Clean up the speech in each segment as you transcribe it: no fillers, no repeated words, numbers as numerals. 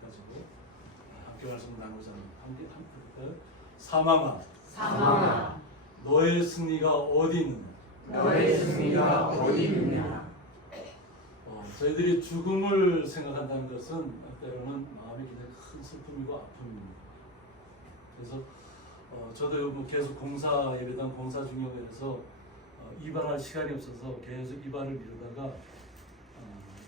가지고 함께 말씀 나누자. 함께 사망아, 사망아, 너의 승리가 어디 있느냐? 너의 승리가 어디 있느냐? 저희들이 죽음을 생각한다는 것은 때로는 마음이 굉장히 큰 슬픔이고 아픔입니다. 그래서 저도 뭐 계속 공사 예배당 공사 중이고 그래서 이발할 시간이 없어서 계속 이발을 미루다가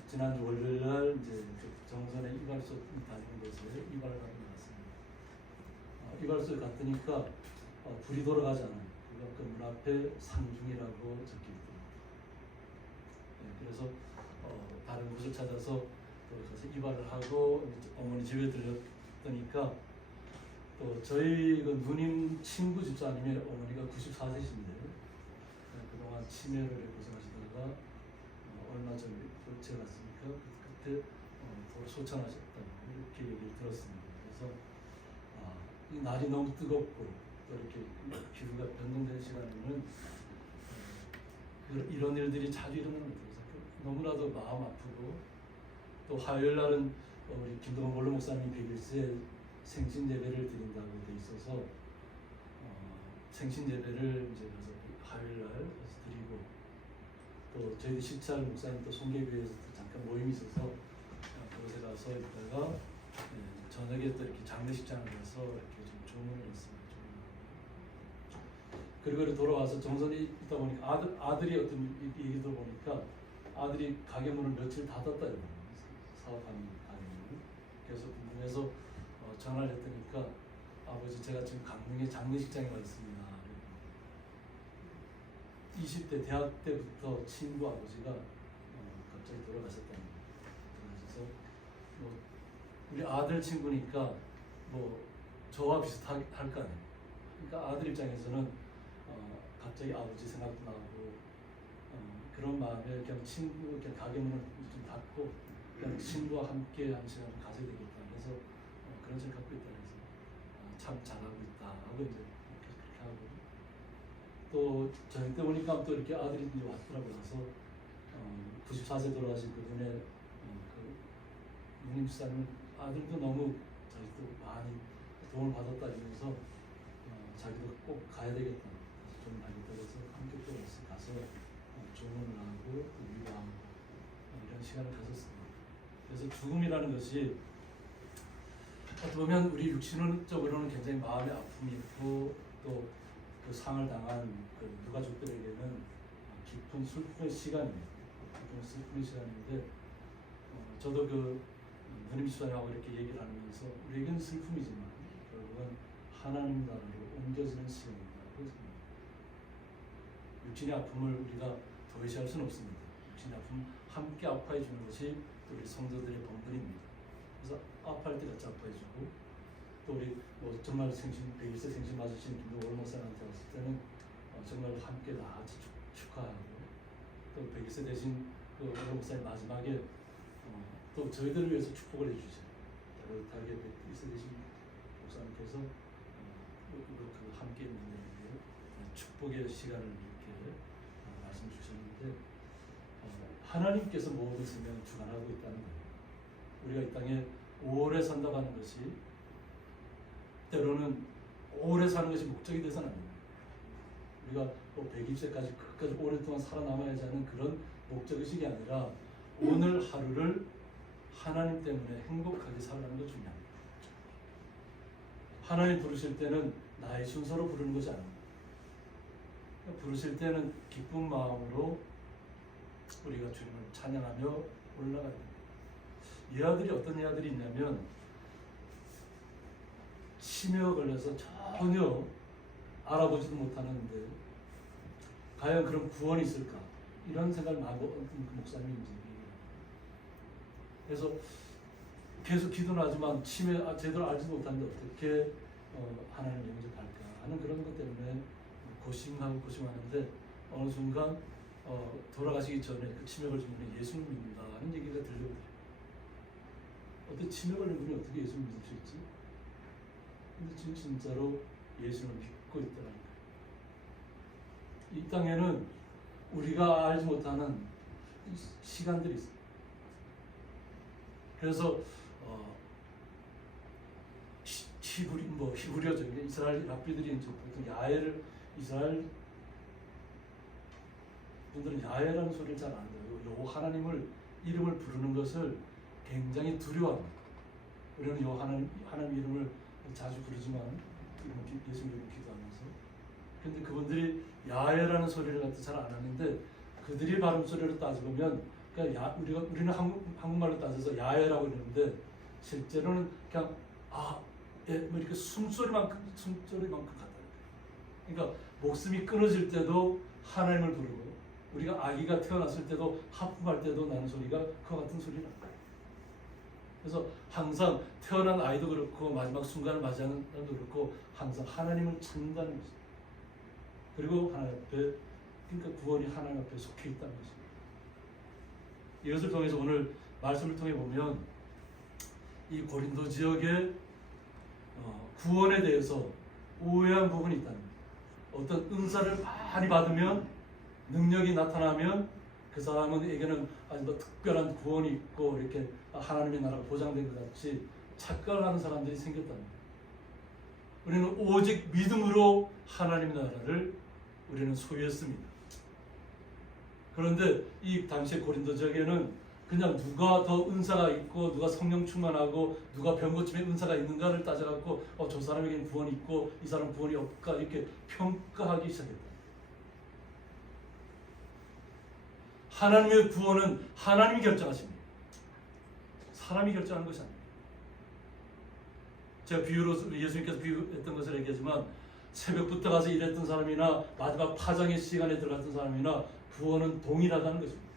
지난주 월요일날 이제 정선의 이발소 다니는 곳에 이발을 하고 나왔습니다. 이발소에 갔더니까 불이 돌아가지 않아요. 그 문 앞에 상중이라고 적혀 있더라고요. 그래서 다른 곳을 찾아서 또 가서 이발을 하고 어머니 집에 들렸더니까 또 저희 그 누님 친구 집사님의 어머니가 94세신데 그동안 치매로 고생하시다가 얼마 전에 제가 갔으니까 그때 소천하셨다고 이렇게 얘기를 들었습니다. 그래서 이 날이 너무 뜨겁고 또 이렇게 기후가 변동되는 시간에는 이런 일들이 자주 일어납니다. 그래서 너무나도 마음 아프고 또 화요일 날은 우리 김동원 원로 목사님 100일째 생신 예배를 드린다고 돼 있어서 생신 예배를 이제 가서 화요일 날 가서 드리고 또 저희 시찰 목사님 또 송계교회에서 잠깐 모임이 있어서 그곳에 가서 있다가 저녁에 또 이렇게 장례식장을 가서 이렇게 좀 조문을 했습니다. 그리고 돌아와서 정선이 있다 보니까 아들이 어떤 얘기도 보니까 아들이 가게 문을 며칠 닫았다 이러고 사업하는 가게문을. 그래서 궁금해서 전화를 했더니까 아버지 제가 지금 강릉에 장례식장에 와 있습니다. 20대 대학 때부터 친구 아버지가 갑자기 돌아가셨답니다. 그래서 뭐 우리 아들 친구니까 뭐 저와 비슷할 거 아니에요. 그러니까 아들 입장에서는 갑자기 아버지 생각도 나고 그런 마음에 그냥 친구 그냥 가게 문을 좀 닫고 그냥 친구와 함께 한 시간을 가져야 되겠다. 그래서 그런 생각 갖고 있다. 그래서 참 잘하고 있다 하고 이제 그렇게 하고 또 저녁 때 보니까 또 이렇게 아들이 이제 왔더라고요. 그래서 94세 돌아가신 그분의 그 누님 집사님 아들도 너무 자기도 많이 도움을 받았다 이러면서 자기도 꼭 가야 되겠다. 좀 알겠다 해서 함께 또 가서 조문을 하고 위로하고 이런 시간을 가졌습니다. 그래서 죽음이라는 것이 어떻게 보면 우리 육신적으로는 굉장히 마음의 아픔이 있고 또 그 상을 당한 그 유가족들에게는 깊은 슬픔의 시간입니다. 깊은 슬픔의 시간인데 저도 그 누님 집사님하고 이렇게 얘기를 하면서 우리에게는 슬픔이지만 결국은 하나님 나라로 옮겨지는 시간이라고 생각합니다. 육신의 아픔을 우리가 도외시할 수는 없습니다. 육신의 아픔 함께 아파해 주는 것이 우리 성도들의 본분입니다. 그래서 아파할 때 같이 아파해 주고 또 우리 뭐 정말 생신 100일째 생신 맞으신 김동원 목사님한테 왔을 때는 정말 함께 다 같이 축하하고 또 100일째 되신 그 원로 목사님 마지막에 또 저희들을 위해서 축복을 해주세요. 따뜻하게 100일째 되신 목사님께서 그 함께 있는 축복의 시간을 이렇게 말씀 주셨는데 하나님께서 모든 생명을 주관하고 있다는 거예요. 우리가 이 땅에 오래 산다고 하는 것이 때로는 오래 사는 것이 목적이 되서는 안 됩니다. 우리가 뭐 120세까지 끝까지 오랫동안 살아남아야지 하는 그런 목적의식이 아니라 오늘 하루를 하나님 때문에 행복하게 살아가는 게 중요합니다. 하나님 부르실 때는 나의 순서로 부르는 것이 아닙니다. 부르실 때는 기쁜 마음으로 우리가 주님을 찬양하며 올라가야 됩니다. 이 아들이 어떤 이 아들이 있냐면 치매가 걸려서 전혀 알아보지도 못하는데 과연 그런 구원이 있을까 이런 생각을 하고 그 목사님이 이제 그래서 계속 기도는 하지만 치매 제대로 알지도 못하는데 어떻게 하나님을 영접할까 하는 그런 것 때문에 고심하고 고심하는데 어느 순간 돌아가시기 전에 그 치매 걸린 분이 예수를 믿는다 하는 얘기가 들려오더라고요. 어떤 치매 걸린 분이 어떻게 예수를 믿을 수 있지? 근데 지금 진짜로 예수를 믿고 있더라고요. 이 땅에는 우리가 알지 못하는 시간들이 있어요. 그래서 히브리어죠. 이스라엘 랍비들이 이제 보통 야훼를 이스라엘 분들은 야훼라는 소리를 잘 안 해요. 여호와 하나님을 이름을 부르는 것을 굉장히 두려워합니다. 우리는 여호와 하나님 이름을 자주 부르지만 예수 이름 기도하면서, 근데 그분들이 야훼라는 소리를 갖다 잘 안 하는데 그들이 발음 소리로 따져보면 그러니까 우리는 한국말로 따져서 야훼라고 그러는데 실제로는 그냥 뭐 이렇게 숨소리만큼 같아요. 그러니까 목숨이 끊어질 때도 하나님을 부르고 우리가 아기가 태어났을 때도 하품할 때도 나는 소리가 그와 같은 소리를 납니다. 그래서 항상 태어난 아이도 그렇고 마지막 순간을 맞이하는 사람도 그렇고 항상 하나님을 찾는다는 것입니다. 그리고 하나님 앞에, 그러니까 구원이 하나님 앞에 속해 있다는 것입니다. 이것을 통해서 오늘 말씀을 통해 보면 이 고린도 지역의 구원에 대해서 오해한 부분이 있다는 거예요. 어떤 은사를 많이 받으면, 능력이 나타나면 그 사람에게는 아주 뭐 특별한 구원이 있고 이렇게 하나님의 나라가 보장된 것 같이 착각을 하는 사람들이 생겼다는 거예요. 우리는 오직 믿음으로 하나님의 나라를 우리는 소유했습니다. 그런데 이 당시에 고린도 지역에는 그냥 누가 더 은사가 있고 누가 성령 충만하고 누가 병 고침에 은사가 있는가를 따져갖고 저 사람에게는 구원이 있고 이 사람 구원이 없을까 이렇게 평가하기 시작했다. 하나님의 구원은 하나님이 결정하십니다. 사람이 결정하는 것이 아닙니다. 제가 비유로 예수님께서 비유했던 것을 얘기하지만 새벽부터 가서 일했던 사람이나 마지막 파장의 시간에 들어갔던 사람이나 구원은 동일하다는 것입니다.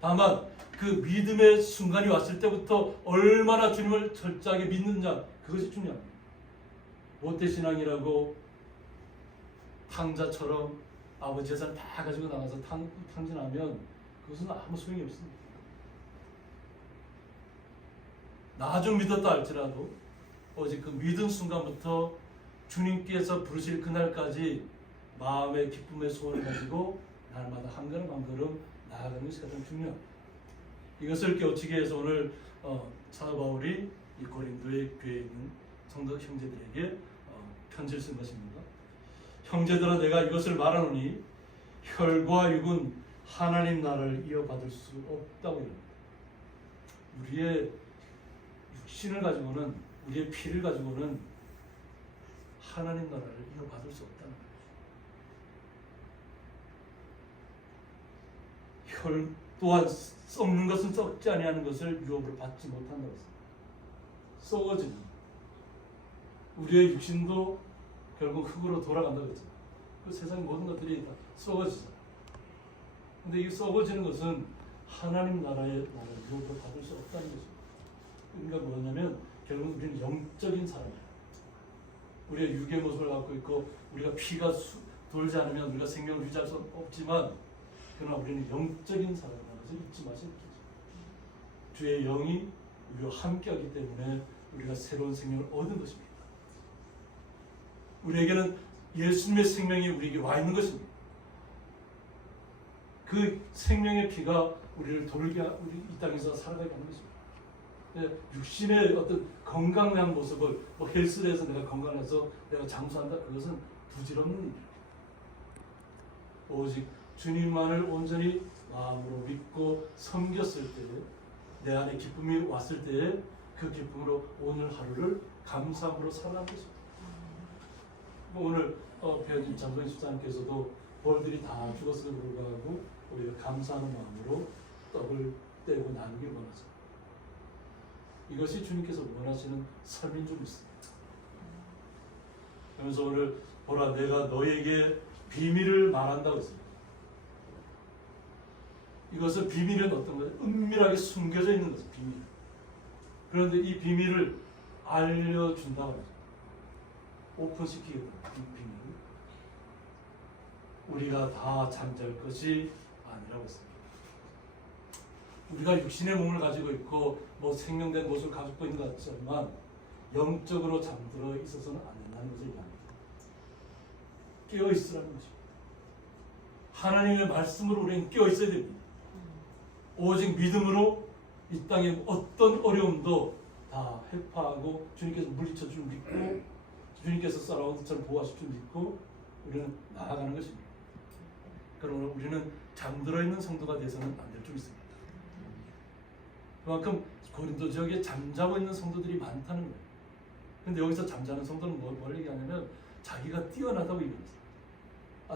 다만 그 믿음의 순간이 왔을 때부터 얼마나 주님을 철저하게 믿느냐, 그것이 중요합니다. 모태신앙이라고 탕자처럼 아버지 재산 다 가지고 나가서 탕진하면 그것은 아무 소용이 없습니다. 나중 믿었다 할지라도 오직 그 믿은 순간부터 주님께서 부르실 그날까지 마음의 기쁨의 소원을 가지고 날마다 한 걸음 한 걸음 나아가는 것이 가장 중요합니다. 이것을 깨우치기 위해서 오늘 사도 바울이 이 고린도의 교회에 있는 성도 형제들에게 편지를 쓴 것입니다. 형제들아, 내가 이것을 말하노니 혈과 육은 하나님 나라를 이어받을 수 없다고 이럽니다. 우리의 육신을 가지고는, 우리의 피를 가지고는 하나님 나라를 이어받을 수 없다는 거예요. 혈 또한 썩는 것은 썩지 아니하는 것을 유업으로 받지 못한다고 했습니다. 썩어지는, 우리의 육신도 결국 흙으로 돌아간다고 했죠. 그 세상 모든 것들이 다 썩어지잖아요. 근데 이 썩어지는 것은 하나님 나라를 유업으로 받을 수 없다는 것입니다. 그러니까 뭐냐면 결국 우리는 영적인 사람이에요. 우리가 육의 모습을 갖고 있고 우리가 피가 돌지 않으면 우리가 생명을 유지할 수 없지만 그러나 우리는 영적인 사람이라는 것을 잊지 마시는 거죠. 주의 영이 우리와 함께하기 때문에 우리가 새로운 생명을 얻은 것입니다. 우리에게는 예수님의 생명이 우리에게 와 있는 것입니다. 그 생명의 피가 우리를 돌게, 우리 이 땅에서 살아가게 하는 것입니다. 육신의 어떤 건강한 모습을 헬스를 해서 내가 건강해서 내가 장수한다, 그것은 부질없는 일입니다. 오직 주님만을 온전히 마음으로 믿고 섬겼을 때에, 내 안에 기쁨이 왔을 때에 그 기쁨으로 오늘 하루를 감사함으로 살아가는 것입니다. 오늘 배우님 장로인 집사님께서도 벌들이 다 죽었음에도 불구하고 우리가 감사하는 마음으로 떡을 떼고 나누길 원하죠. 이것이 주님께서 원하시는 삶인 줄 믿습니다. 그러면서 오늘 보라, 내가 너에게 비밀을 말한다고 했습니다. 이것은 비밀은 어떤 거죠? 은밀하게 숨겨져 있는 것은 비밀. 그런데 이 비밀을 알려준다고 하죠. 오픈시키겠다. 이 비밀을 우리가 다 잠잘 것이 아니라고 했습니다. 우리가 육신의 몸을 가지고 있고 생명된 모습을 가지고 있는 것 같지만 영적으로 잠들어 있어서는 안 된다는 것을 얘기합니다. 깨어 있으라는 것입니다. 하나님의 말씀으로 우리는 깨어 있어야 됩니다. 오직 믿음으로 이 땅의 어떤 어려움도 다 회파하고 주님께서 물리쳐 줄 믿고 주님께서 살아온 것처럼 보호하실 줄 믿고 우리는 나아가는 것입니다. 그러므로 우리는 잠들어 있는 성도가 되서는 안 될 줄 믿습니다. 그만큼 고린도 지역에 잠자고 있는 성도들이 많다는 거예요. 근데 여기서 잠자는 성도는 뭘 얘기하냐면 자기가 뛰어나다고 얘기하면서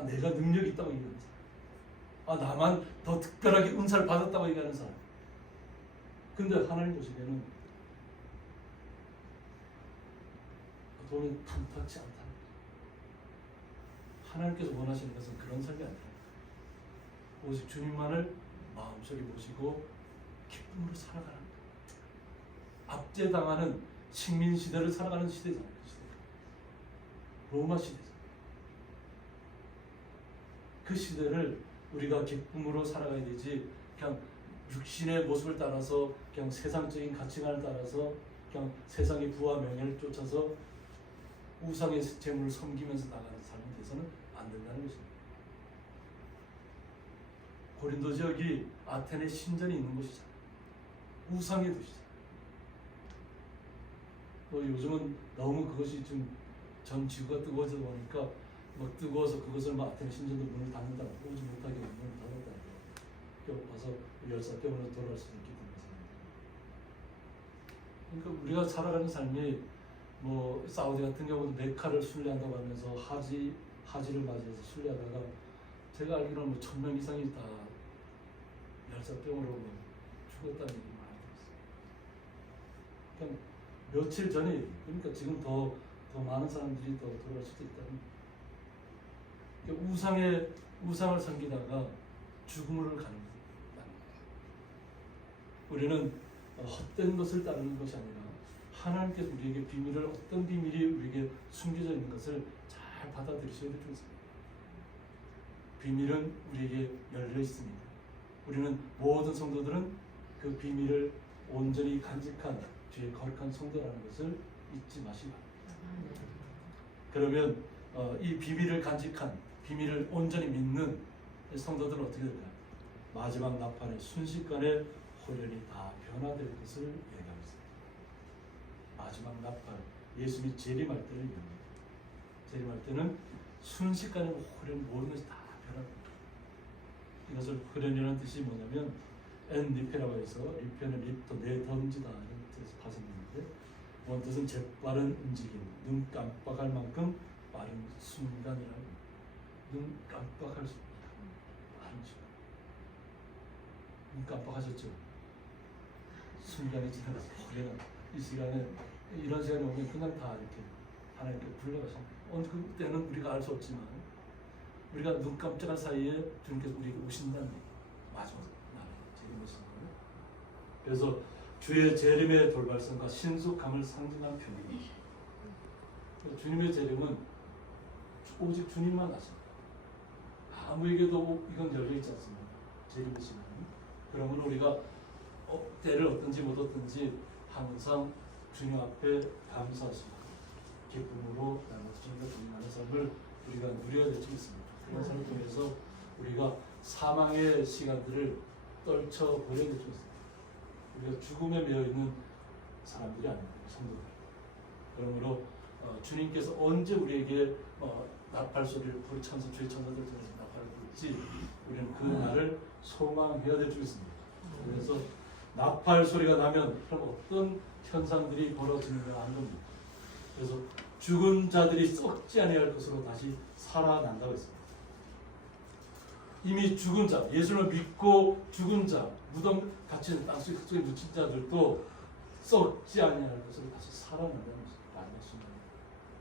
내가 능력이 있다고 얘기하면서 나만 더 특별하게 은사를 받았다고 얘기하는 사람. 근데 하나님 보시기에는 돈은 탐탁치 않다. 하나님께서 원하시는 것은 그런 삶이 아니라 오직 주님만을 마음속에 모시고 기쁨으로 살아가는 거예요. 압제당하는 식민 시대를 살아가는 시대잖아요. 그 시대. 로마 시대죠. 그 시대를 우리가 기쁨으로 살아가야 되지 그냥 육신의 모습을 따라서 그냥 세상적인 가치관을 따라서 그냥 세상의 부와 명예를 쫓아서 우상의 재물을 섬기면서 나가는 삶이 돼서는 안 된다는 것입니다. 고린도 지역이 아테네 신전이 있는 곳이잖아요. 우상의 도시잖아요. 요즘은 너무 그것이 좀 전 지구가 뜨거워져 보니까 뜨거워서 그것을 아테네 신전도 문을 닫는다고 오지 못하게 문을 닫았다고 와서 열사 때문에 돌아갈 수도 있기 때문에. 그러니까 우리가 살아가는 삶이 사우디 같은 경우도 메카를 순례한다고 하면서 하지를 맞이해서 순례하다가 제가 알기로는 1000명 이상이 다 열사병으로 죽었다는 얘기 많이 들었어요. 그냥 며칠 전에 그러니까 지금 더 많은 사람들이 더 돌아갈 수도 있다는 그러니까 우상을 섬기다가 죽음을 가는 거예요. 우리는 헛된 것을 따르는 것이 아니라 하나님께서 우리에게 어떤 비밀이 우리에게 숨겨져 있는 것을 잘 받아들이셔야 될 것입니다. 비밀은 우리에게 열려 있습니다. 우리는 모든 성도들은 그 비밀을 온전히 간직한 주의 거룩한 성도라는 것을 잊지 마시기 바랍니다. 그러면 이 비밀을 간직한 비밀을 온전히 믿는 성도들은 어떻게 될까요? 마지막 나팔의 순식간에 호련히 다 변화될 것을 얘기하고 있습니다. 마지막 나팔, 예수님이 재림할 때를 얘기합니다. 재림할 때는 순식간에 호련히 모든 것이 다 변합니다. 이것을 호련이라는 뜻이 뭐냐면 리페라고 해서 리페는 립도 내던지다 이런 뜻에서 가졌는데 원뜻은 재빠른 움직임, 눈 깜빡할 만큼 빠른 순간이라고. 눈 깜빡할 수 있다. 빠른 순간. 눈 깜빡하셨죠? 순간이 지나가서 이 시간에 이런 시간이 오면 그냥 다 이렇게 하나님께 불러가십니다. 그때는 우리가 알 수 없지만 우리가 눈 깜짝할 사이에 주님께서 우리에게 오신다는 얘기. 마지막 날에 재림하시는 거예요. 그래서 주의 재림의 돌발성과 신속함을 상징한 표현입니다. 주님의 재림은 오직 주님만 아십니다. 아무에게도 이건 열려있지 않습니다. 재림의 시간은. 그러면 우리가 때를 얻든지 못 얻든지 항상 주님 앞에 감사하시고 기쁨으로 나머지 주님과 동행하는 삶을 우리가 누려야 될 줄 믿습니다. 그런 삶을 통해서 우리가 사망의 시간들을 떨쳐버려야 될 줄 믿습니다. 우리가 죽음에 매여있는 사람들이 아닙니다. 성도들. 그러므로 주님께서 언제 우리에게 나팔 소리를 부르 천사 주의 천사들 통해서 나팔을 부를지 우리는 그 날을 소망해야 될 줄 믿습니다. 그래서 나팔 소리가 나면 그럼 어떤 현상들이 벌어지는가 하는 겁니다. 그래서 죽은 자들이 썩지 아니할 것으로 다시 살아난다고 했습니다. 이미 죽은 자, 예수를 믿고 죽은 자, 무덤 갇힌 땅속에 묻힌 자들도 썩지 아니할 것으로 다시 살아난다는 것입니다.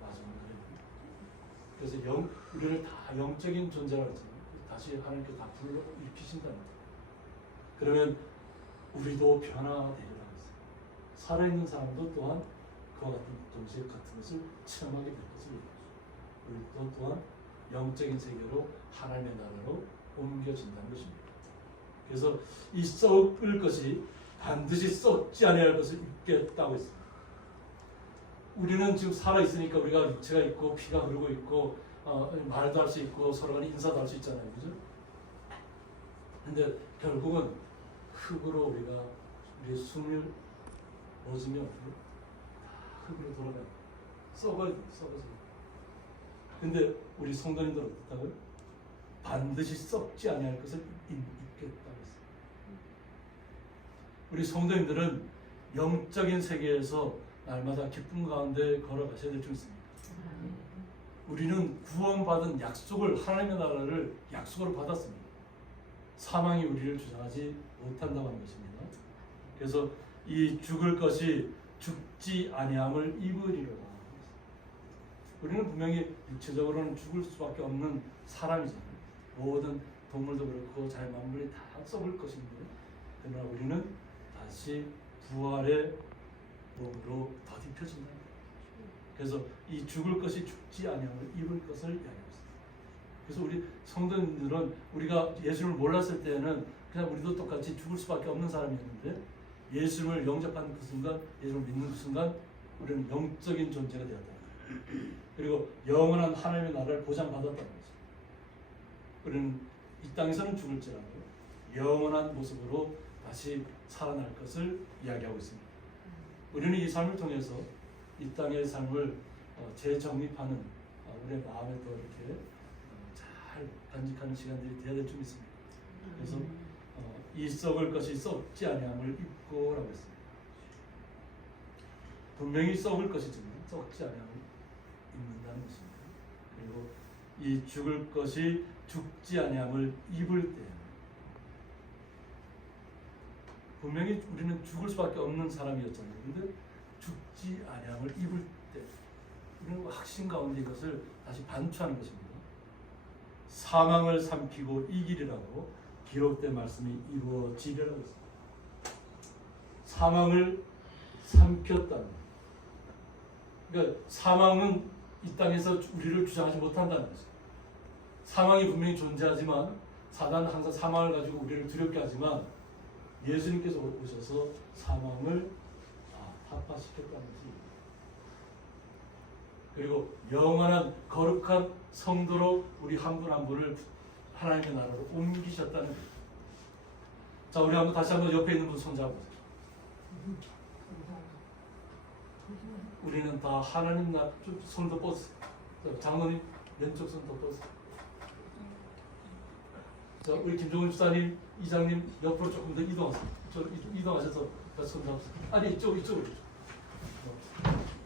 마지막 그래서 우리를 다 영적인 존재라고 했잖아요. 다시 하나님께 다 불러 일으키신다는 거예요. 그러면 우리도 변화되리라고 했어요. 살아있는 사람도 또한 그와 같은 동시에 같은 것을 체험하게 될 것을 얘기하죠. 우리도 또한 영적인 세계로 하나님의 나라로 옮겨진다는 것입니다. 그래서 이 썩을 것이 반드시 썩지 아니할 것을 입겠다고 했습니다. 우리는 지금 살아있으니까 우리가 육체가 있고 피가 흐르고 있고 말도 할 수 있고 서로 간에 인사도 할 수 있잖아요. 그죠? 근데 결국은 흙으로 우리의 숨을 멎으면 흙으로 돌아가요. 썩어져. 근데 우리 성도님들은 어떻다고요? 반드시 썩지 아니할 것을 입겠다고 했어요. 우리 성도님들은 영적인 세계에서 날마다 기쁨 가운데 걸어가셔야 될 줄 믿습니다. 우리는 구원받은 약속을, 하나님의 나라를 약속으로 받았습니다. 사망이 우리를 주장하지 못한다고 하는 것입니다. 그래서 이 죽을 것이 죽지 아니함을 입으리로다. 우리는 분명히 육체적으로는 죽을 수밖에 없는 사람이잖아요. 모든 동물도 그렇고 자연 만물이 다 썩을 것인데, 그러나 우리는 다시 부활의 몸으로 더딥혀진다. 그래서 이 죽을 것이 죽지 아니함을 입을 것을 이야기하고 있습니다. 그래서 우리 성도님들은 우리가 예수를 몰랐을 때는 그냥 우리도 똑같이 죽을 수밖에 없는 사람이었는데, 예수를 영접하는 그 순간, 예수를 믿는 그 순간 우리는 영적인 존재가 되었다. 그리고 영원한 하나님의 나라를 보장받았다는 거죠. 우리는 이 땅에서는 죽을지라도 영원한 모습으로 다시 살아날 것을 이야기하고 있습니다. 우리는 이 삶을 통해서 이 땅의 삶을 재정립하는 우리의 마음에 더 이렇게 잘 간직하는 시간들이 되어야 될 줄 믿습니다. 그래서 이 썩을 것이 썩지 아니함을 입고라고 했습니다. 분명히 썩을 것이지만 썩지 아니함을 입는다는 것입니다. 그리고 이 죽을 것이 죽지 아니함을 입을 때, 분명히 우리는 죽을 수밖에 없는 사람이었잖아요. 근데 죽지 아니함을 입을 때, 우리는 확신 가운데 이것을 다시 반추하는 것입니다. 사망을 삼키고 이기리라고 기록된 말씀이 이루어지리라고 했습니다. 사망을 삼켰다는 것. 그러니까 사망은 이 땅에서 우리를 주장하지 못한다는 거죠. 사망이 분명히 존재하지만 사단은 항상 사망을 가지고 우리를 두렵게 하지만 예수님께서 오셔서 사망을 타파시켰다는 거지. 그리고 영원한 거룩한 성도로 우리 한 분 한 분을 하나님의 나라로 옮기셨다는 거예요. 자, 우리 한번 다시 한번 옆에 있는 분 손잡아보세요. 우리는 다 하나님 나라, 손도 뻗으세요. 장로님 왼쪽 손도 뻗으세요. 자, 우리 김종훈 집사님, 이장님 옆으로 조금 더 이동하세요. 이동하셔서 손 잡으세요. 아니 이쪽으로.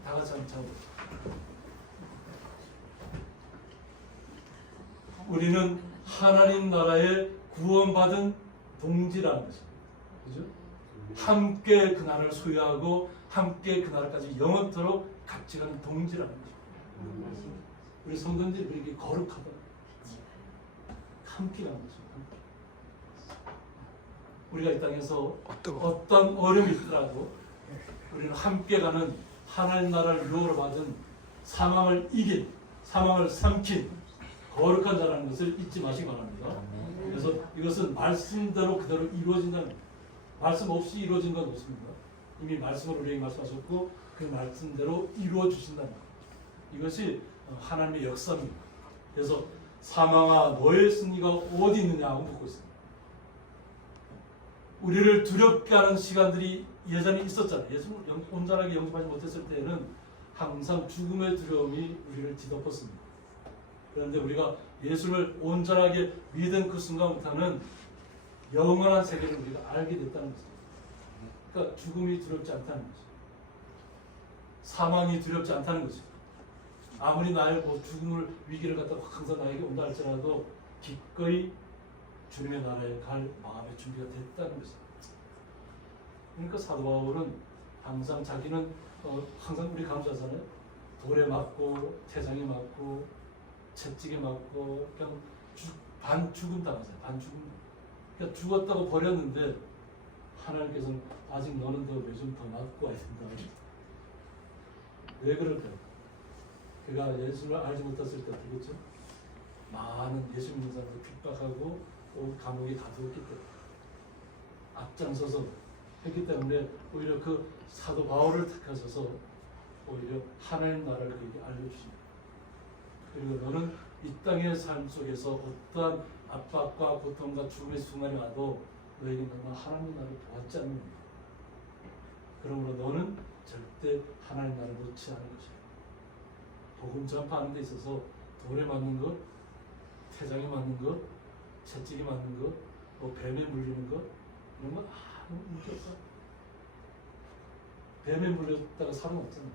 다 같이 한번 잡아보세요. 우리는 하나님 나라에 구원받은 동지라는 거죠. 그죠? 함께 그 나라를 소유하고 함께 그 나라까지 영원토록 같이 가는 동지라는 거죠. 우리 성도님들이 그렇게 거룩하다. 함께 가는 거죠. 우리가 이 땅에서 어떤 어려움이 있더라도 우리는 함께 가는 하나님 나라를 유업으로 받은 사망을 이긴, 사망을 삼킨 거룩한 자라는 것을 잊지 마시기 바랍니다. 그래서 이것은 말씀대로 그대로 이루어진다는 거예요. 말씀 없이 이루어진 건 없습니다. 이미 말씀을 우리에게 말씀하셨고 그 말씀대로 이루어 주신다는 거예요. 이것이 하나님의 역사입니다. 그래서 사망아 너의 승리가 어디 있느냐고 묻고 있습니다. 우리를 두렵게 하는 시간들이 예전에 있었잖아요. 예수를 온전하게 영접하지 못했을 때는 항상 죽음의 두려움이 우리를 뒤덮었습니다. 그런데 우리가 예수를 온전하게 믿은 그 순간부터는 영원한 세계를 우리가 알게 됐다는 거죠. 그러니까 죽음이 두렵지 않다는 거죠. 사망이 두렵지 않다는 거죠. 아무리 나의 죽음을 위기를 갖다가 항상 나에게 온다 할지라도 기꺼이 주님의 나라에 갈 마음의 준비가 됐다는 것입니다. 그러니까 사도 바울은 항상 자기는 항상 우리 감사하잖아요. 돌에 맞고 태장에 맞고 채찍에 맞고 그냥 반 죽음 당하세요. 반 죽음. 그러니까 죽었다고 버렸는데 하나님께서는 아직 너는 더 요즘 더 맞고 와야 된다. 왜 그럴까요? 그가 예수를 알지 못했을 때 어떻겠죠? 많은 예수 믿는 사람들 핍박하고 감옥에 가두었기 때문에 앞장서서 했기 때문에 오히려 그 사도 바울을 택하셔서 오히려 하나님 나라를 그에게 알려주십니다. 그리고 너는 이 땅의 삶 속에서 어떠한 압박과 고통과 죽음의 순간이 와도 너에게 너는 하나님 나라를 도왔지 않는다. 그러므로 너는 절대 하나님 나라를 놓지 않을 것이에요. 복음 전파하는 데 있어서 돌에 맞는 것, 태장에 맞는 것, 채찍에 맞는 것, 뭐 뱀에 물리는 것 이런 건 아무 문제 없어. 뱀에 물렸다가 살은 없잖아.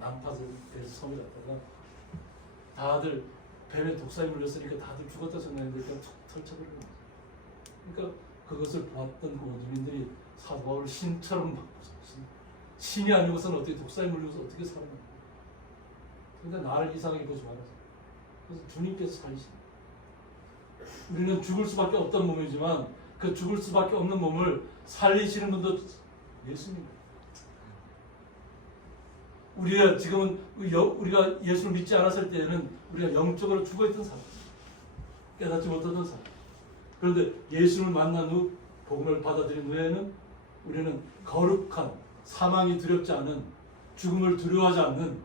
난파선 돼서 섬에 갔다가 다들 뱀에 독사에 물렸으니까 다들 죽었다 생각했는데 그냥 툭 털쳐버리는 거죠. 그러니까 그것을 보았던 그 원주민들이 사도 바울을 신처럼 바꾸었어요. 신이 아니고서는 어떻게 독사에 물려서 어떻게 살아나? 근데 나를 이상하게 보지 말아서. 그래서 주님께서 살리십니다. 우리는 죽을 수밖에 없던 몸이지만 그 죽을 수밖에 없는 몸을 살리시는 분도 예수님입니다. 우리가 지금은 우리가 예수를 믿지 않았을 때에는 우리가 영적으로 죽어있던 사람, 깨닫지 못하던 사람. 그런데 예수를 만난 후 복음을 받아들인 후에는 우리는 거룩한, 사망이 두렵지 않은, 죽음을 두려워하지 않는,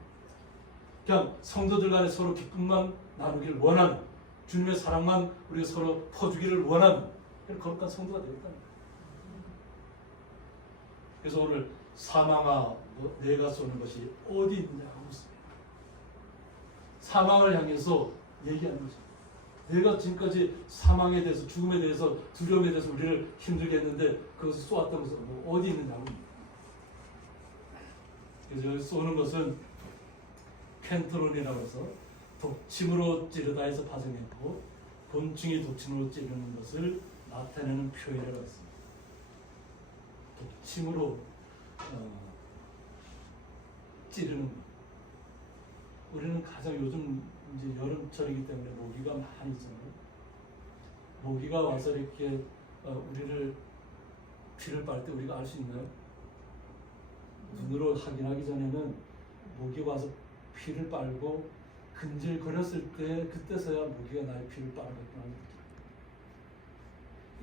그냥 성도들 간에 서로 기쁨만 나누기를 원하는, 주님의 사랑만 우리가 서로 퍼주기를 원하는 그런 거룩한 성도가 되겠다는 거예요. 그래서 오늘 사망아 내가 쏘는 것이 어디 있느냐고 묻습니다. 사망을 향해서 얘기하는 거죠. 내가 지금까지 사망에 대해서, 죽음에 대해서, 두려움에 대해서 우리를 힘들게 했는데 그것을 쏘았던 것은 뭐 어디 있느냐고. 그래서 여기 쏘는 것은 펜트론이라고 해서 독침으로 찌르다 해서 파생했고, 곤충이 독침으로 찌르는 것을 나타내는 표현이라고 했습니다. 독침으로 찌르는 것. 우리는 가장 요즘 이제 여름철이기 때문에 모기가 많이 있잖아요. 모기가 와서 이렇게 우리를 피를 빨 때 우리가 알 수 있나요? 눈으로 확인하기 전에는 모기가 와서 피를 빨고 근질거렸을 때 그때서야 모기가 나의 피를 빨아겠구나.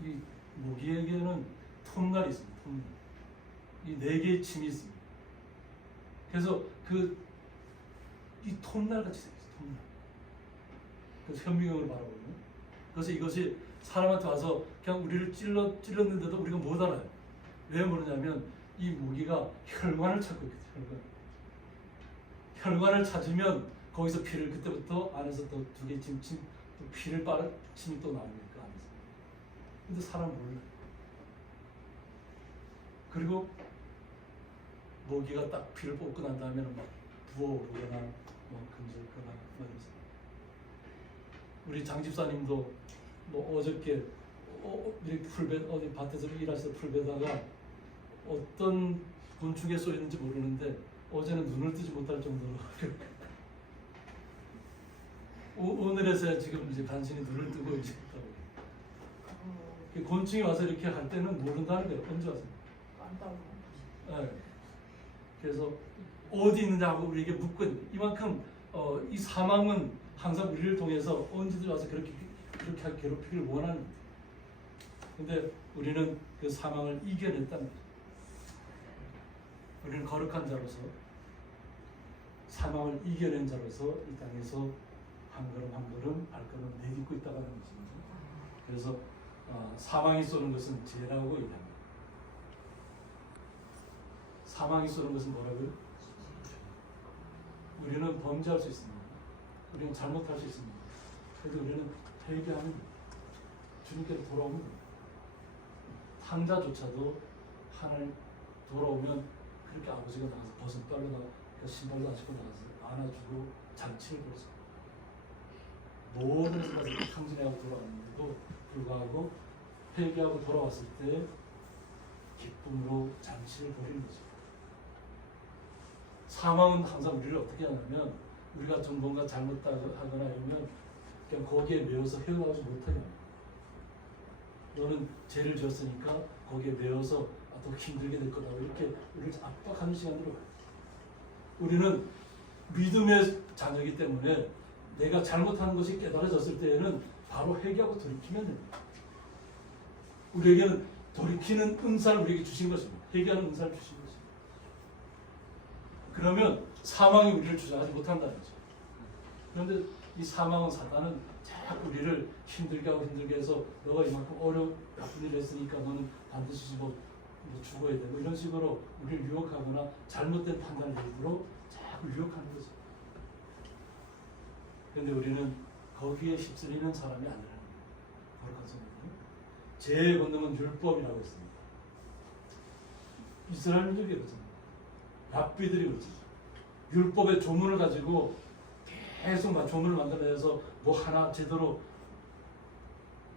이 모기에게는 톱날이 있습니다. 톱날. 이 4개의 침이 있습니다. 그래서 이 톱날 같이 생겼어요. 톱날. 그래서 현미경을 바라보면. 그래서 이것이 사람한테 와서 그냥 우리를 찔렀는데도 우리가 못 알아요. 왜 모르냐면 이 모기가 혈관을 찾고 있거든요. 혈관을 찾으면 거기서 피를, 그때부터 안에서 또 2개 침, 또 피를 빨아 침이 또 나옵니다. 그 안에서. 근데 사람은 몰라요. 그리고 모기가 딱 피를 뽑고 난 다음에는 막 부어오르거나 뭐 근질거나 뭐 이러면서. 우리 장 집사님도 뭐 어저께 이렇게 어디 밭에서 일하시다 풀베다가 어떤 곤충에 쏘였는지 모르는데 어제는 눈을 뜨지 못할 정도로 오늘에서야 지금 이제 간신히 눈을 뜨고 이제 있다고. 곤충이 와서 이렇게 할 때는 모른다는 거예요. 언제 와서? 네. 그래서 어디 있느냐고 우리에게 묻고 있는, 이만큼 이 사망은 항상 우리를 통해서 언제든 와서 그렇게 괴롭히기를 원하는 거예요. 근데 우리는 그 사망을 이겨냈다는 거죠. 우리는 거룩한 자로서, 사망을 이겨낸 자로서 이 땅에서 한 걸음 한 걸음 발걸음 내딛고 있다는 것입니다. 그래서 사망이 쏘는 것은 죄라고 얘기합니다. 사망이 쏘는 것은 뭐라고요? 우리는 범죄할 수 있습니다. 우리는 잘못할 수 있습니다. 그래서 우리는 회개하는, 주님께로 돌아오는, 탕자조차도 하나님 돌아오면 그렇게 아버지가 나가서 벗은 빨로 나가 신발도 안 신고 나가서 안아주고 잔치를 벌였습니다. 모든 것을 탕진하고 돌아왔는데도 불구하고 회개하고 돌아왔을 때 기쁨으로 잔치를 벌이는 거죠. 사망은 항상 우리를 어떻게 하냐면 우리가 좀 뭔가 잘못하거나 이러면 그냥 거기에 매여서 헤어나오지 못하게 합니다. 너는 죄를 지었으니까 거기에 매여서 더 힘들게 될 거다. 이렇게 우리를 압박하는 시간들을 가요. 우리는 믿음의 자녀이기 때문에 내가 잘못하는 것이 깨달아졌을 때에는 바로 회개하고 돌이키면 됩니다. 우리에게는 돌이키는 은사를 우리에게 주신 것입니다. 회개하는 은사를 주신 것입니다. 그러면 사망이 우리를 주장하지 못한다는 거죠. 그런데 이 사망은, 사단은 자꾸 우리를 힘들게 하고 힘들게 해서 너가 이만큼 나쁜 일을 했으니까 너는 반드시 이제 죽어야 되고 이런 식으로 우리를 유혹하거나 잘못된 판단을 일부러 자꾸 유혹하는 거죠. 그런데 우리는 거기에 휩쓸리는 사람이 아니라는 거예요. 거룩한 성도는 죄의 권능은 율법이라고 했습니다. 이스라엘들이 그렇잖아요. 랍비들이 그렇잖아요. 율법의 조문을 가지고 계속 조문을 만들어내서 뭐 하나 제대로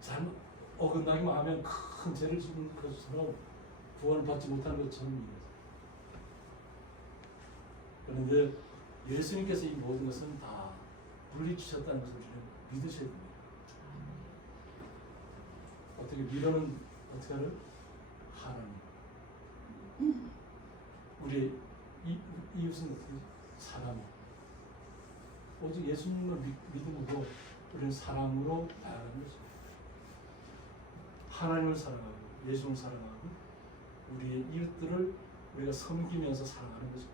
잘 어긋나기만 하면 큰 죄를 짓는 것처럼 구원을 받지 못하는 것처럼. 그런데 예수님께서 이 모든 것은 다 물리치셨다는 것을 우리는 믿으셔야 됩니다. 어떻게 믿어는 어떻게 하는? 하나님. 우리 이웃은 어떻게 사람. 오직 예수님을 믿음으로 우리는 사랑으로 나아가는 거죠. 하나님을 사랑하고 예수님을 사랑하고 우리의 이웃들을 우리가 섬기면서 사랑하는 거죠.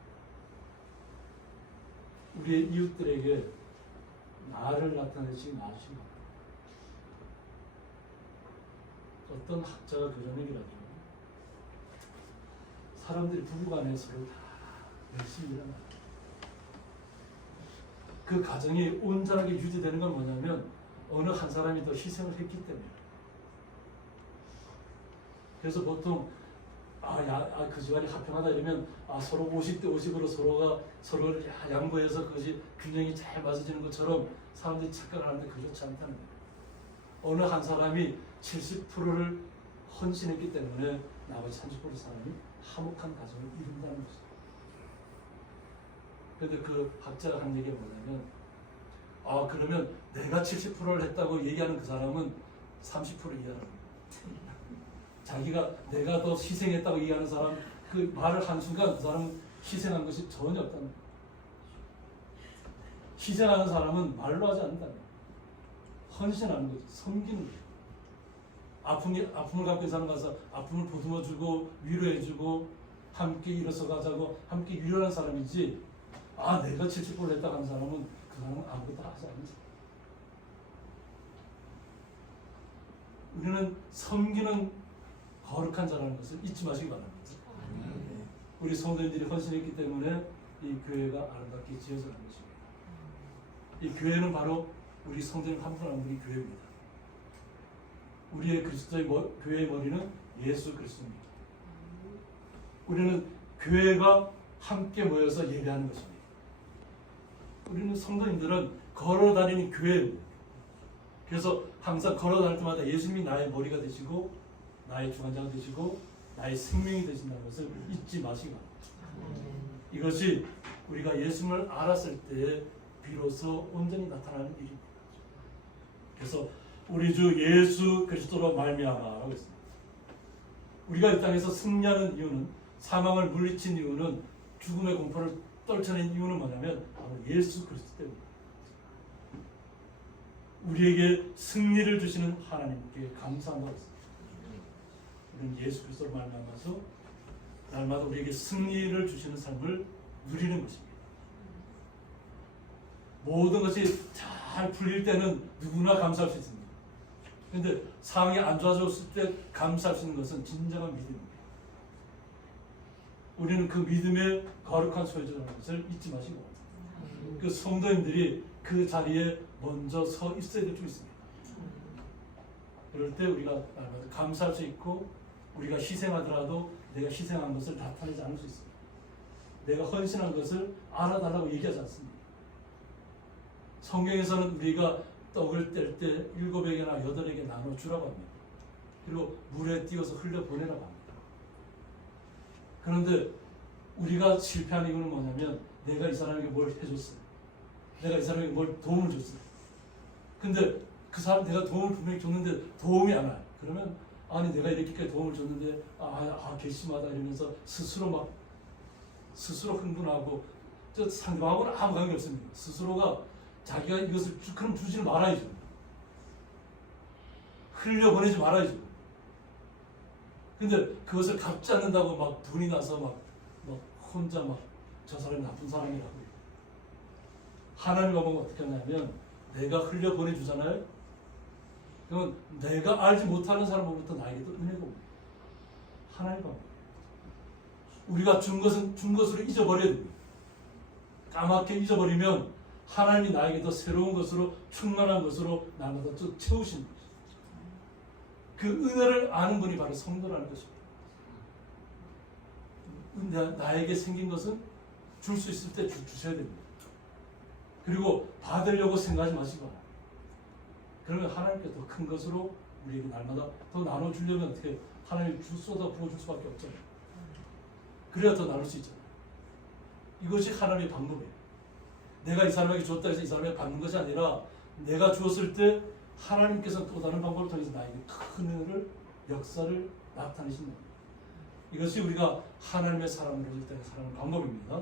우리의 이웃들에게 나를 나타내시기 나으신 것. 어떤 학자가 그런 얘기를 하죠. 사람들이 부부간에 서로 다 열심히 일하는 그 가정이 온전하게 유지되는 건 뭐냐면 어느 한 사람이 더 희생을 했기 때문에. 그래서 보통 그 집안이 합평하다 이러면 서로 50대 50으로 서로가 서로를 양보해서 그것이 균형이 잘 맞아지는 것처럼 사람들이 착각을 하는데 그렇지 않다는 거예요. 어느 한 사람이 70%를 헌신했기 때문에 나머지 30% 사람이 화목한 가정을 이룬다는 거죠. 그런데 그 학자가 한 얘기가 뭐냐면 그러면 내가 70%를 했다고 얘기하는 그 사람은 30% 이하라는 거예요. 자기가 내가 더 희생했다고 얘기하는 사람 그 말을 한 순간 그 사람은 희생한 것이 전혀 없다는 거예요. 희생하는 사람은 말로 하지 않는다는 거예요. 헌신하는 거죠. 섬기는 거예요. 아픔을 갖고 있는 사람 가서 아픔을 보듬어주고 위로해주고 함께 일어서 가자고 함께 위로하는 사람이지 내가 70%를 했다고 하는 사람은 그 사람은 아무것도 하지 않는 사람. 우리는 섬기는 거룩한 자라는 것을 잊지 마시기 바랍니다. 우리 성도님들이 헌신했기 때문에 이 교회가 아름답게 지어져가는 것입니다. 이 교회는 바로 우리 성도님 한 분 한 분이 교회입니다. 우리의 그리스도의 교회의 머리는 예수 그리스도입니다. 우리는 교회가 함께 모여서 예배하는 것입니다. 우리는 성도님들은 걸어다니는 교회입니다. 그래서 항상 걸어다닐 때마다 예수님이 나의 머리가 되시고 나의 주관자가 되시고 나의 생명이 되신다는 것을 잊지 마시기 바랍니다. 이것이 우리가 예수님을 알았을 때 비로소 온전히 나타나는 일입니다. 그래서 우리 주 예수 그리스도로 말미암아라고 했습니다. 우리가 이 땅에서 승리하는 이유는 사망을 물리친 이유는 죽음의 공포를 떨쳐낸 이유는 뭐냐면 바로 예수 그리스도 때문입니다. 우리에게 승리를 주시는 하나님께 감사한다고 했습니다. 우리는 예수 그리스도로 말미암아서 날마다 우리에게 승리를 주시는 삶을 누리는 것입니다. 모든 것이 잘 풀릴 때는 누구나 감사할 수 있습니다. 그런데 상황이 안 좋아졌을 때 감사할 수 있는 것은 진정한 믿음입니다. 우리는 그 믿음의 거룩한 소유자라는 것을 잊지 마시고 그 성도님들이 그 자리에 먼저 서 있어야 될 줄 있습니다. 그럴 때 우리가 감사할 수 있고 우리가 희생하더라도 내가 희생한 것을 나타내지 않을 수 있습니다. 내가 헌신한 것을 알아달라고 얘기하지 않습니다. 성경에서는 우리가 떡을 뗄 때 7에게나 8에게 나눠 주라고 합니다. 그리고 물에 띄어서 흘려보내라고 합니다. 그런데 우리가 실패하는 이유는 뭐냐면 내가 이 사람에게 뭘 해줬어요. 내가 이 사람에게 뭘 도움을 줬어요. 근데 그 사람 내가 도움을 분명히 줬는데 도움이 안 와요. 그러면 아니 내가 이렇게까지 도움을 줬는데 괘씸하다 이러면서 스스로 흥분하고 저 상대방하고는 아무 관계 없습니다. 스스로가 자기가 이것을 그럼 주지 말아야죠. 흘려보내지 말아야죠. 근데 그것을 갚지 않는다고 막 분이 나서 막 혼자 저 사람이 나쁜 사람이라고. 하나님과 보면 어떻게 하냐면 내가 흘려보내 주잖아요. 그러면 내가 알지 못하는 사람으로부터 나에게도 은혜가 옵니다. 하나님과 우리가 준 것으로 잊어버려야 됩니다. 까맣게 잊어버리면 하나님이 나에게 더 새로운 것으로 충만한 것으로 날마다 또 채우시는 것이죠. 그 은혜를 아는 분이 바로 성도라는 것입니다. 나에게 생긴 것은 줄 수 있을 때 주셔야 됩니다. 그리고 받으려고 생각하지 마시고, 그러면 하나님께 더 큰 것으로 우리에게 날마다 더 나눠주려면 어떻게 하나님이 쏟아 부어줄 수밖에 없잖아요. 그래야 더 나눌 수 있잖아요. 이것이 하나님의 방법이에요. 내가 이 사람에게 줬다 해서 이 사람에게 받는 것이 아니라 내가 주었을 때 하나님께서 또 다른 방법을 통해서 나에게 큰 은혜를, 역사를 나타내신다. 이것이 우리가 하나님의 사람으로 일 때 사랑하는 방법입니다.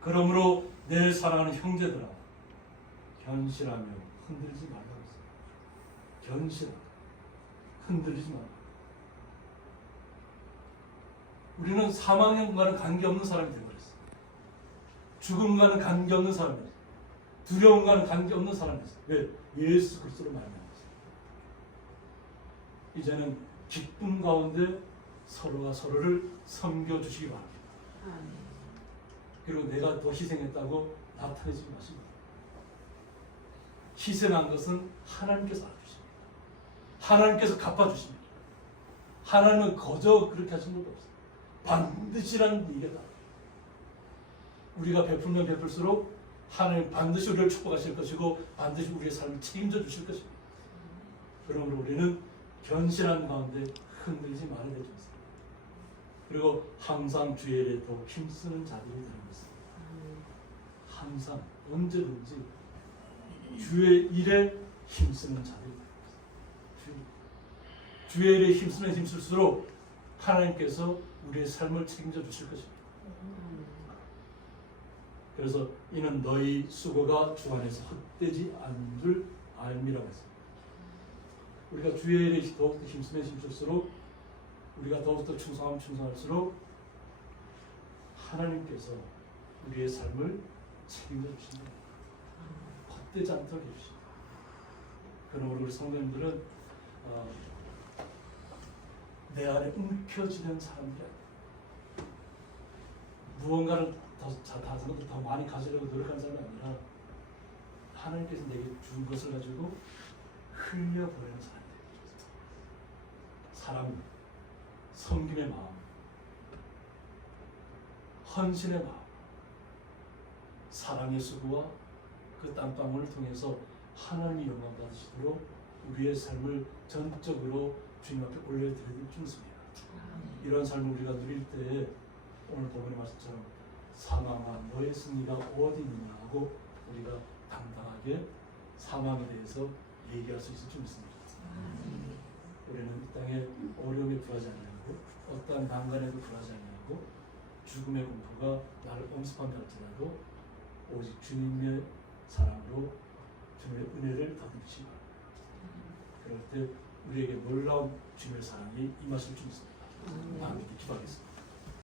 그러므로 내 사랑하는 형제들아, 견실하며 흔들리지 말라고 했어요. 견실하며 흔들리지 말라. 우리는 사망과는 관계없는 사람이 되어버렸어요. 죽음과는 관계없는 사람이었어요. 두려움과는 관계없는 사람이었어요. 왜? 예수 그리스도로 말미암았어요. 이제는 기쁨 가운데 서로가 서로를 섬겨주시기 바랍니다. 그리고 내가 더 희생했다고 나타내지 마시고, 희생한 것은 하나님께서 알아주십니다. 하나님께서 갚아주십니다. 하나님은 거저 그렇게 하신 것도 없어요. 반드시라는 얘기가 나와요. 우리가 베풀면 베풀수록 하나님 반드시 우리를 축복하실 것이고 반드시 우리의 삶을 책임져 주실 것입니다. 그러므로 우리는 견실한 가운데 흔들리지 말아야 되지 않습니다. 그리고 항상 주의 일에 더욱 힘쓰는 자들이 되는 것입니다. 항상 언제든지 주의 일에 힘쓰는 자들이 되는 것입니다. 주의 일에 힘쓰면 힘쓸수록 하나님께서 우리의 삶을 책임져 주실 것입니다. 그래서 이는 너희 수고가 주 안에서 헛되지 않은 줄 알미라고 했습니다. 우리가 주의 일에 더욱더 힘쓰면 힘쓸수록, 우리가 더욱더 충성하면 충성할수록 하나님께서 우리의 삶을 책임져 주십니다. 헛되지 않도록 해주십니다. 그러므로 우리 성도님들은 내 안에 움켜쥐는 사람들이 아니라, 무언가를 더 많이 가지려고 노력하는 사람이 아니라 하나님께서 내게 준 것을 가지고 흘려보내는 사람들이죠. 사랑, 섬김의 마음, 헌신의 마음, 사랑의 수고와 그 땀방울을 통해서 하나님이 영광 받으시도록 우리의 삶을 전적으로 주님 앞에 올려드리는 중입니다. 이런 삶을 우리가 누릴 때에 오늘 본문의 말씀처럼 사망아 너의 승리가 어디 있느냐 하고 우리가 당당하게 사망에 대해서 얘기할 수 있을 줄 믿습니다. 우리는 이 땅에 어려움에 굴하지 아니하고 어떠한 난간에도 굴하지 아니하고 죽음의 공포가 나를 엄습한다 할지라도 오직 주님의 사랑으로 주님의 은혜를 더듬으시기 바랍니다. 그럴 때 우리에게 놀라운 주님의 사랑이 임하실 줄 믿습니다. 아멘. 기도하겠습니다.